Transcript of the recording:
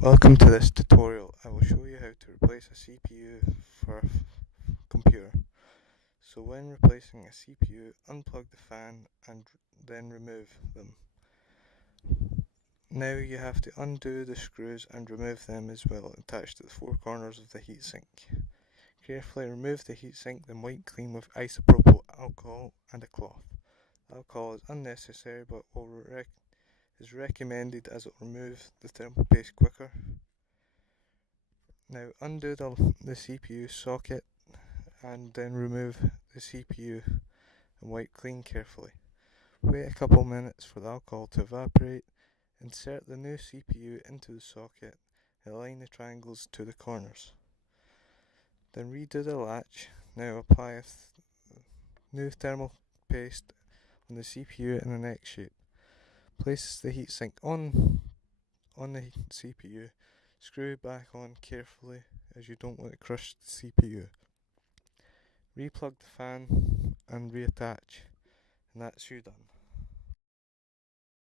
Welcome to this tutorial. I will show you how to replace a CPU for a computer. So when replacing a CPU, unplug the fan and then remove them. Now you have to undo the screws and remove them as well, attached to the four corners of the heatsink. Carefully remove the heatsink, then wipe clean with isopropyl alcohol and a cloth. Alcohol is unnecessary but is recommended as it will remove the thermal paste quicker. Now undo the CPU socket and then remove the CPU and wipe clean carefully. Wait a couple minutes for the alcohol to evaporate. Insert the new CPU into the socket and align the triangles to the corners. Then redo the latch. Now apply a new thermal paste on the CPU in an X shape. Place the heatsink on the CPU. Screw back on carefully as you don't want to crush the CPU. Replug the fan and reattach, and that's you done.